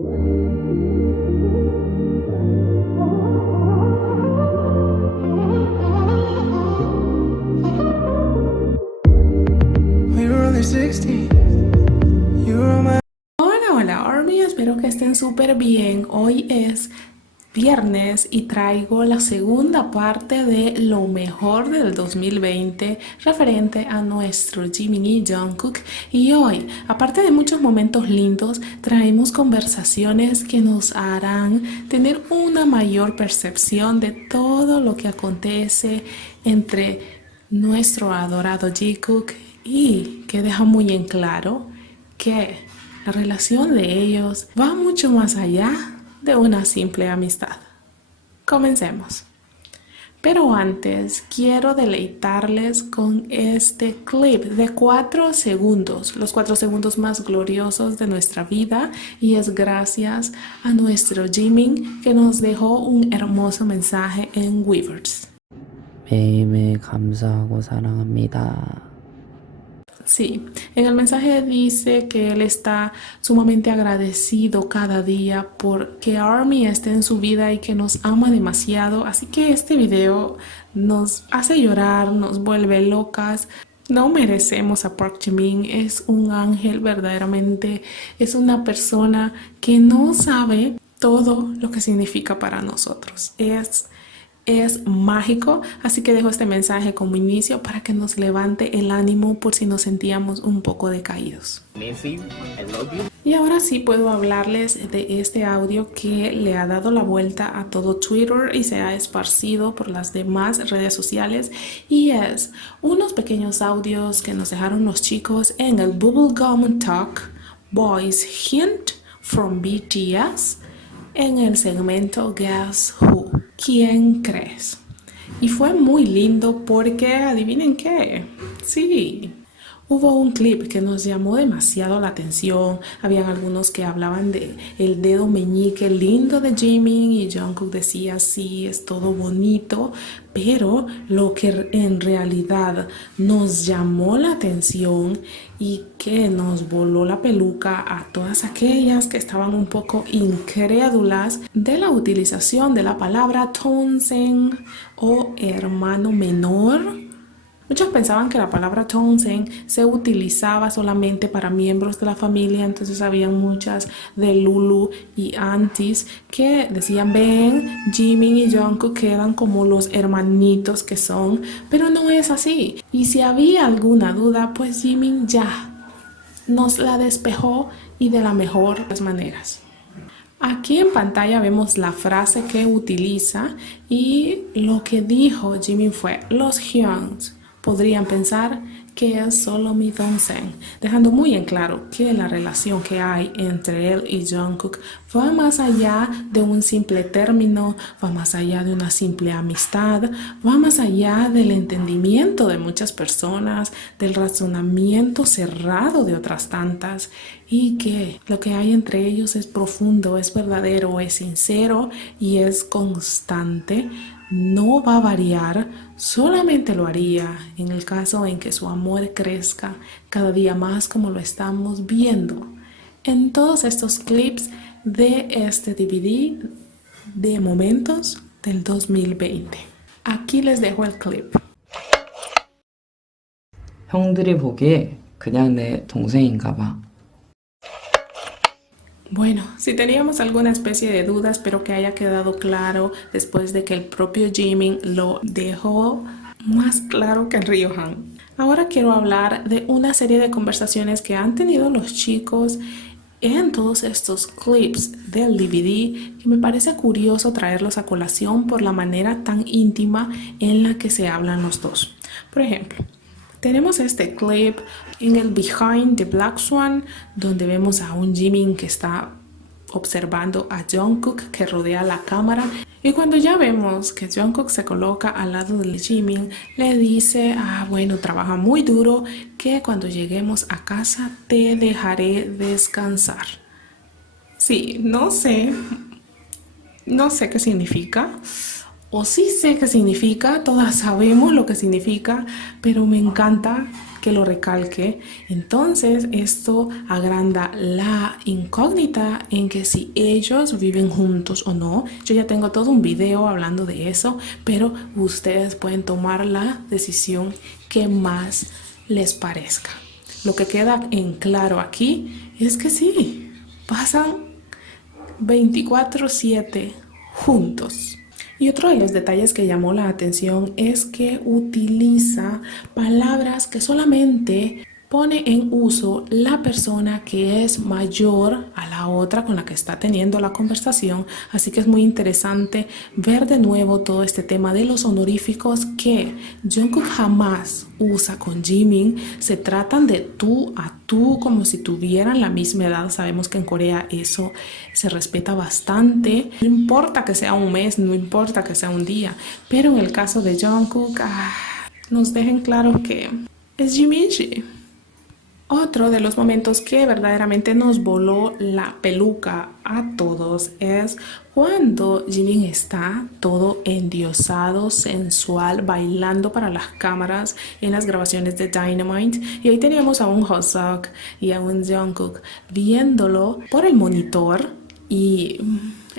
We were only 16. You were my. Hola, hola Army, espero que estén súper bien. Hoy es viernes y traigo la segunda parte de lo mejor del 2020 referente a nuestro Jimin y Jungkook. Y hoy, aparte de muchos momentos lindos, traemos conversaciones que nos harán tener una mayor percepción de todo lo que acontece entre nuestro adorado Jungkook y que deja muy en claro que la relación de ellos va mucho más allá de una simple amistad. Comencemos. Pero antes quiero deleitarles con este clip de 4 segundos, los 4 segundos más gloriosos de nuestra vida, y es gracias a nuestro Jimin que nos dejó un hermoso mensaje en Weverse. 매일매일 감사하고 사랑합니다. Sí, en el mensaje dice que él está sumamente agradecido cada día porque ARMY esté en su vida y que nos ama demasiado. Así que este video nos hace llorar, nos vuelve locas. No merecemos a Park Jimin, es un ángel verdaderamente, es una persona que no sabe todo lo que significa para nosotros. Es mágico, así que dejo este mensaje como inicio para que nos levante el ánimo por si nos sentíamos un poco decaídos. Y ahora sí puedo hablarles de este audio que le ha dado la vuelta a todo Twitter y se ha esparcido por las demás redes sociales, y es unos pequeños audios que nos dejaron los chicos en el Bubblegum Talk Boys Hint from BTS en el segmento Guess Who. ¿Quién crees? Y fue muy lindo porque, adivinen qué, sí, hubo un clip que nos llamó demasiado la atención. Habían algunos que hablaban de el dedo meñique lindo de Jimin y Jungkook decía sí, es todo bonito, pero lo que en realidad nos llamó la atención y que nos voló la peluca a todas aquellas que estaban un poco incrédulas de la utilización de la palabra Tongsen o hermano menor. Muchos pensaban que la palabra Tongsen se utilizaba solamente para miembros de la familia, entonces había muchas de Lulu y aunties que decían, ven, Jimin y Jungkook quedan como los hermanitos que son, pero no es así. Y si había alguna duda, pues Jimin ya nos la despejó y de la mejor de las maneras. Aquí en pantalla vemos la frase que utiliza y lo que dijo Jimin fue, los Hyuns podrían pensar que es solo mi Dongsen, dejando muy en claro que la relación que hay entre él y Jungkook va más allá de un simple término, va más allá de una simple amistad, va más allá del entendimiento de muchas personas, del razonamiento cerrado de otras tantas, y que lo que hay entre ellos es profundo, es verdadero, es sincero y es constante. No va a variar, solamente lo haría en el caso en que su amor crezca cada día más, como lo estamos viendo en todos estos clips de este DVD de momentos del 2020. Aquí les dejo el clip. 형들이 보기에 그냥 내 동생인가 봐. Bueno, si teníamos alguna especie de duda, espero que haya quedado claro después de que el propio Jimin lo dejó más claro que el río Han. Ahora quiero hablar de una serie de conversaciones que han tenido los chicos en todos estos clips del DVD, que me parece curioso traerlos a colación por la manera tan íntima en la que se hablan los dos. Por ejemplo, tenemos este clip en el Behind the Black Swan, donde vemos a un Jimin que está observando a Jungkook que rodea la cámara, y cuando ya vemos que Jungkook se coloca al lado de Jimin, le dice, bueno, trabaja muy duro, que cuando lleguemos a casa te dejaré descansar. Sí, no sé qué significa, o sí sé qué significa, todas sabemos lo que significa, pero me encanta que lo recalque. Entonces esto agranda la incógnita en que si ellos viven juntos o no. Yo ya tengo todo un video hablando de eso, pero ustedes pueden tomar la decisión que más les parezca. Lo que queda en claro aquí es que sí, pasan 24/7 juntos. Y otro de los detalles que llamó la atención es que utiliza palabras que solamente pone en uso la persona que es mayor a la otra con la que está teniendo la conversación. Así que es muy interesante ver de nuevo todo este tema de los honoríficos que Jungkook jamás usa con Jimin. Se tratan de tú a tú, como si tuvieran la misma edad. Sabemos que en Corea eso se respeta bastante. No importa que sea un mes, no importa que sea un día. Pero en el caso de Jungkook, nos dejen claro que es Jiminji. Otro de los momentos que verdaderamente nos voló la peluca a todos es cuando Jimin está todo endiosado, sensual, bailando para las cámaras en las grabaciones de Dynamite. Y ahí teníamos a un Hoseok y a un Jungkook viéndolo por el monitor. Y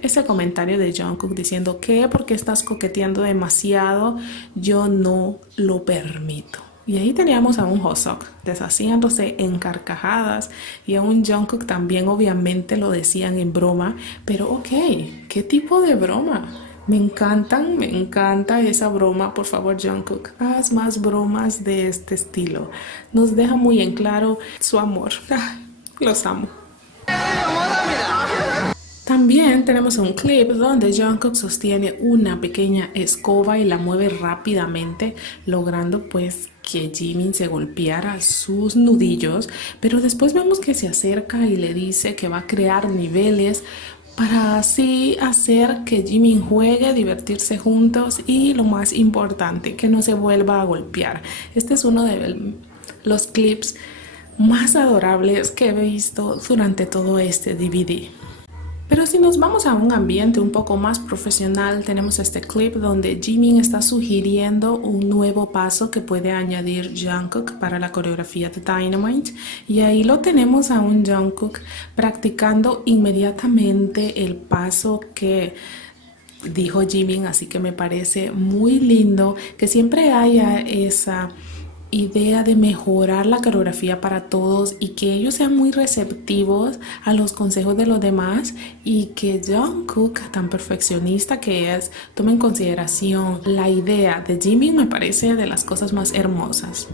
ese comentario de Jungkook diciendo que porque estás coqueteando demasiado, yo no lo permito. Y ahí teníamos a un Hoseok deshaciéndose en carcajadas y a un Jungkook también, obviamente lo decían en broma, pero ok, ¿qué tipo de broma? Me encanta esa broma. Por favor, Jungkook, haz más bromas de este estilo. Nos deja muy en claro su amor. Los amo. También tenemos un clip donde Jungkook sostiene una pequeña escoba y la mueve rápidamente, logrando pues que Jimin se golpeara sus nudillos, pero después vemos que se acerca y le dice que va a crear niveles para así hacer que Jimin juegue, divertirse juntos y lo más importante, que no se vuelva a golpear. Este es uno de los clips más adorables que he visto durante todo este DVD. Pero si nos vamos a un ambiente un poco más profesional, tenemos este clip donde Jimin está sugiriendo un nuevo paso que puede añadir Jungkook para la coreografía de Dynamite. Y ahí lo tenemos a un Jungkook practicando inmediatamente el paso que dijo Jimin, así que me parece muy lindo que siempre haya esa idea de mejorar la coreografía para todos y que ellos sean muy receptivos a los consejos de los demás y que Jungkook, tan perfeccionista que es, tome en consideración la idea de Jimin. Me parece de las cosas más hermosas.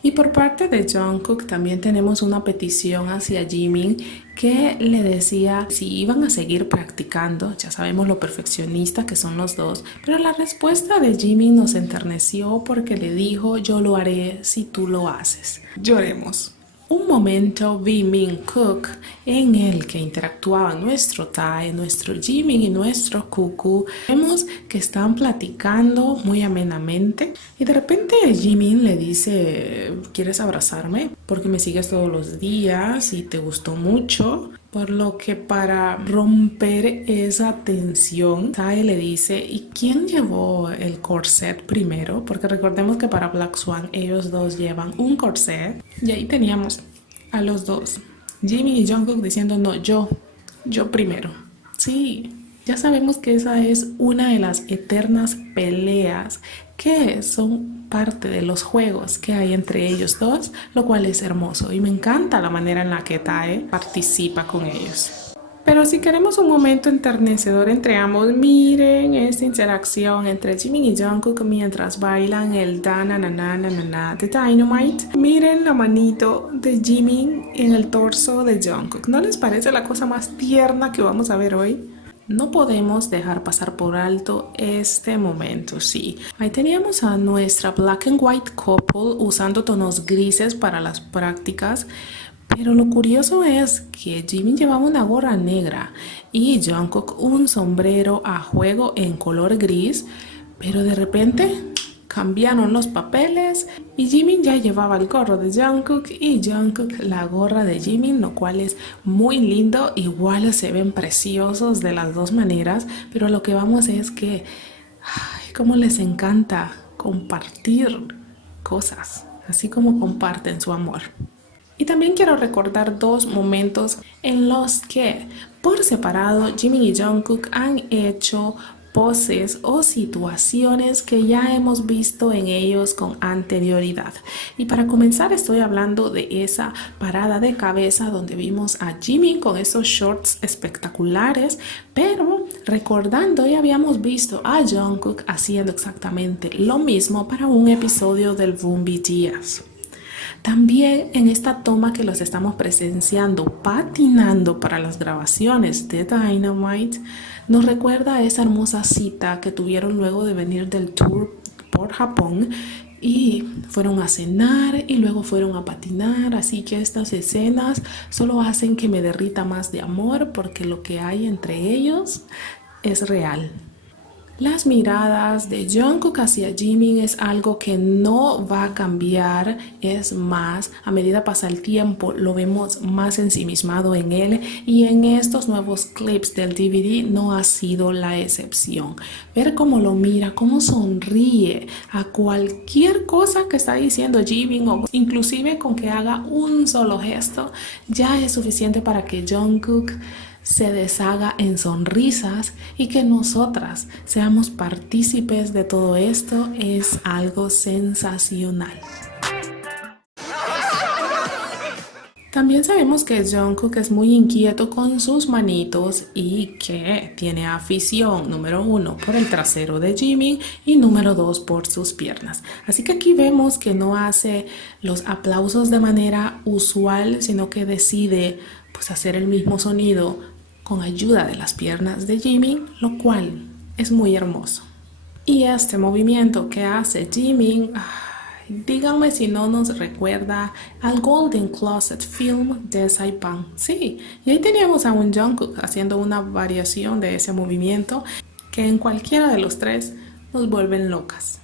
Y por parte de Jungkook también tenemos una petición hacia Jimin que le decía si iban a seguir practicando. Ya sabemos lo perfeccionista que son los dos, pero la respuesta de Jimin nos enterneció porque le dijo: yo lo haré si tú lo haces. Lloremos. Un momento Min-kook en el que interactuaban nuestro Tae, nuestro Jimin y nuestro Cuckoo. Vemos que están platicando muy amenamente y de repente Jimin le dice: ¿quieres abrazarme? Porque me sigues todos los días y te gustó mucho. Por lo que para romper esa tensión, Tae le dice: ¿y quién llevó el corset primero? Porque recordemos que para Black Swan ellos dos llevan un corset. Y ahí teníamos a los dos, Jimin y Jungkook, diciendo: no, yo primero. Sí, ya sabemos que esa es una de las eternas peleas que son parte de los juegos que hay entre ellos dos, lo cual es hermoso y me encanta la manera en la que Tae participa con ellos. Pero si queremos un momento enternecedor entre ambos, miren esta interacción entre Jimin y Jungkook mientras bailan el da na na na na na de Dynamite. Miren la manito de Jimin en el torso de Jungkook. ¿No les parece la cosa más tierna que vamos a ver hoy? No podemos dejar pasar por alto este momento, sí. Ahí teníamos a nuestra Black and White couple usando tonos grises para las prácticas. Pero lo curioso es que Jimin llevaba una gorra negra y Jungkook un sombrero a juego en color gris, pero de repente cambiaron los papeles y Jimin ya llevaba el gorro de Jungkook y Jungkook la gorra de Jimin, lo cual es muy lindo. Igual se ven preciosos de las dos maneras, pero lo que vamos es que cómo les encanta compartir cosas. así como comparten su amor. Y también quiero recordar dos momentos en los que por separado Jimin y Jungkook han hecho poses o situaciones que ya hemos visto en ellos con anterioridad. Y para comenzar estoy hablando de esa parada de cabeza donde vimos a Jimin con esos shorts espectaculares, pero recordando ya habíamos visto a Jungkook haciendo exactamente lo mismo para un episodio del Boom BTS. También en esta toma que los estamos presenciando patinando para las grabaciones de Dynamite, nos recuerda a esa hermosa cita que tuvieron luego de venir del tour por Japón y fueron a cenar y luego fueron a patinar, así que estas escenas solo hacen que me derrita más de amor porque lo que hay entre ellos es real. Las miradas de Jungkook hacia Jimin es algo que no va a cambiar, es más, a medida pasa el tiempo lo vemos más ensimismado en él y en estos nuevos clips del DVD no ha sido la excepción. Ver cómo lo mira, cómo sonríe a cualquier cosa que está diciendo Jimin o inclusive con que haga un solo gesto ya es suficiente para que Jungkook se deshaga en sonrisas y que nosotras seamos partícipes de todo esto es algo sensacional. También sabemos que Jungkook es muy inquieto con sus manitos y que tiene afición, número 1, por el trasero de Jimin y número 2, por sus piernas. Así que aquí vemos que no hace los aplausos de manera usual, sino que decide hacer el mismo sonido con ayuda de las piernas de Jimin, lo cual es muy hermoso. Y este movimiento que hace Jimin, díganme si no nos recuerda al Golden Closet film de Saipan. Sí, y ahí teníamos a un Jungkook haciendo una variación de ese movimiento que en cualquiera de los tres nos vuelven locas.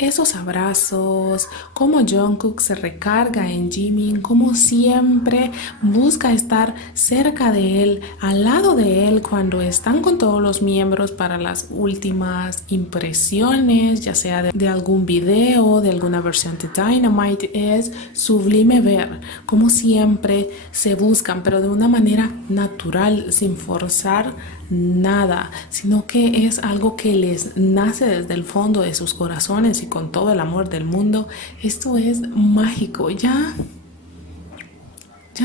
Esos abrazos, cómo Jungkook se recarga en Jimin, cómo siempre busca estar cerca de él, al lado de él cuando están con todos los miembros para las últimas impresiones, ya sea de algún video, de alguna versión de Dynamite. Es sublime ver cómo siempre se buscan, pero de una manera natural, sin forzar nada, sino que es algo que les nace desde el fondo de sus corazones y con todo el amor del mundo. Esto es mágico, ya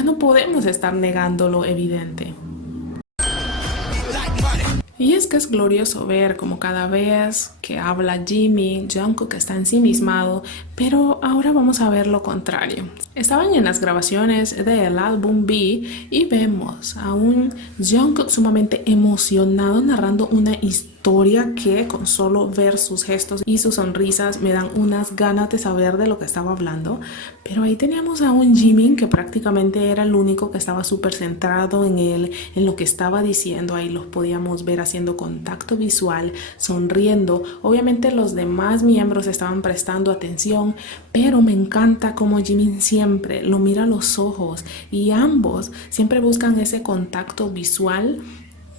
no podemos estar negando lo evidente. Y es que es glorioso ver como cada vez que habla Jimin, Jungkook está ensimismado, pero ahora vamos a ver lo contrario. Estaban en las grabaciones del álbum B y vemos a un Jungkook sumamente emocionado narrando una historia que con solo ver sus gestos y sus sonrisas me dan unas ganas de saber de lo que estaba hablando. Pero ahí teníamos a un Jimin que prácticamente era el único que estaba súper centrado en él, en lo que estaba diciendo. Ahí los podíamos ver haciendo contacto visual, sonriendo. Obviamente los demás miembros estaban prestando atención, pero me encanta cómo Jimin siempre lo mira a los ojos y ambos siempre buscan ese contacto visual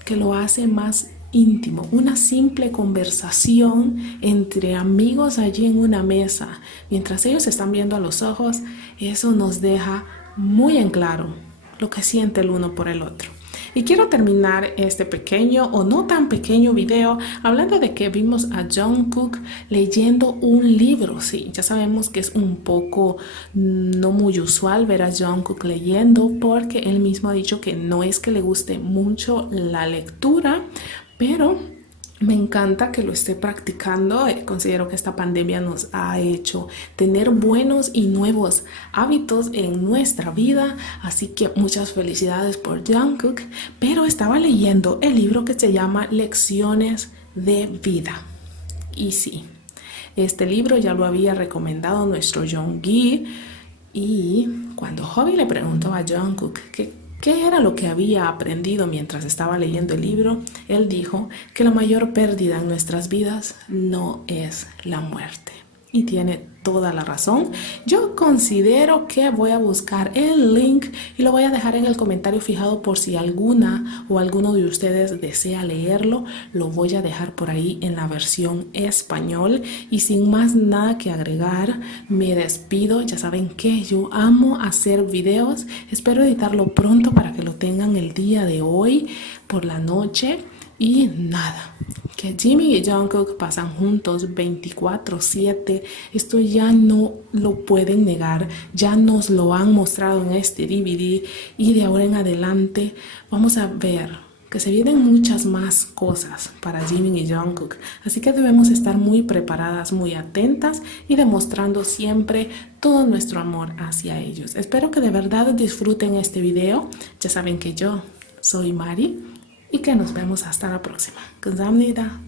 que lo hace más íntimo, una simple conversación entre amigos allí en una mesa. Mientras ellos se están viendo a los ojos, eso nos deja muy en claro lo que siente el uno por el otro. Y quiero terminar este pequeño o no tan pequeño video hablando de que vimos a Jungkook leyendo un libro. Sí, ya sabemos que es un poco no muy usual ver a Jungkook leyendo porque él mismo ha dicho que no es que le guste mucho la lectura, pero me encanta que lo esté practicando. Considero que esta pandemia nos ha hecho tener buenos y nuevos hábitos en nuestra vida, así que muchas felicidades por Jungkook. Pero estaba leyendo el libro que se llama Lecciones de Vida. Y sí, este libro ya lo había recomendado nuestro Yoongi, y cuando Hobby le preguntó a Jungkook ¿qué era lo que había aprendido mientras estaba leyendo el libro? Él dijo que la mayor pérdida en nuestras vidas no es la muerte. y tiene toda la razón. Yo considero que voy a buscar el link y lo voy a dejar en el comentario fijado por si alguna o alguno de ustedes desea leerlo. Lo voy a dejar por ahí en la versión español. Y sin más nada que agregar, me despido. Ya saben que yo amo hacer videos. Espero editarlo pronto para que lo tengan el día de hoy por la noche. Y nada, que Jimin y Jungkook pasan juntos 24/7. Esto ya no lo pueden negar, ya nos lo han mostrado en este DVD y de ahora en adelante vamos a ver que se vienen muchas más cosas para Jimin y Jungkook. Así que debemos estar muy preparadas, muy atentas y demostrando siempre todo nuestro amor hacia ellos. Espero que de verdad disfruten este video. Ya saben que yo soy Mari. Y que nos vemos hasta la próxima. 감사합니다.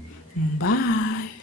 Bye.